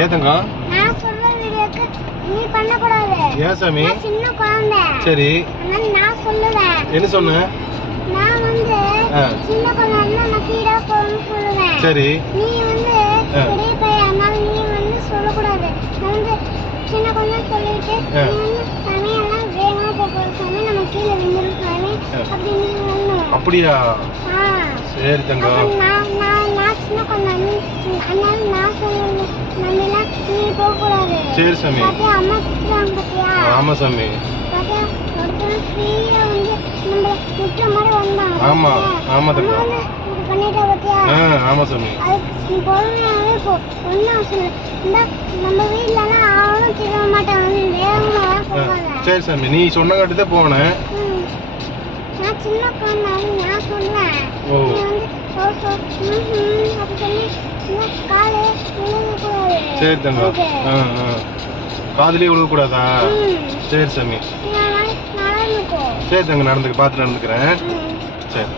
ஏன் தங்கம் நான் சொல்ற வீடியோக்கு நீ பண்ணக்கூடாது. ஏன் சாமி? நான் சின்ன குழந்தை. சரி. அதனால நான் சொல்லுவேன். என்ன சொன்ன? நான் வந்து. சின்ன குழந்தை நான் ஃபீடா போகணும்னு சொல்லுவேன். சரி. நீ வந்து. பெரிய பையன் அதனால நீ வந்து சொல்லக்கூடாது. நான் வந்து சின்ன குழந்தை சொல்லிட்டு ஆ. நீ வந்து சாமி எல்லாம் வேகமா போக சாமி. நம்ம கீழே விழுந்துரும் சாமி. ஆ. அப்படி நீ சொல்லணும் அப்படியா? சரி தங்கம். நான் நான் நான் சின்ன குழந்தை. அதனால நான் போகக்கூடாது சரி சாமி. ஆமா சாமி. ஆமா? ஆமா பாத்தியா? ஆ ஆமா சாமி. அதுக்கு நீ பொறுமையாவே போ. ஒன்றும் அவசியம் இல்லை. இந்த நம்ம வீட்டிலலாம் அவனும் திரும்ப மாட்டான் வந்து வேகமாக ஆ, போவாங்க சரி சாமி. நீ சொன்னங்காட்டி தான் போனேன். நான் சின்ன ஓ. வந்து அப்படி சொல்லி காலு சரி தங்கம். ஆ ஆ. காதுலயே விழுகக்கூடாதா? சரி சாமி. சரி தங்க நடந்துக்க பார்த்து நடந்துக்கிறேன். சரி.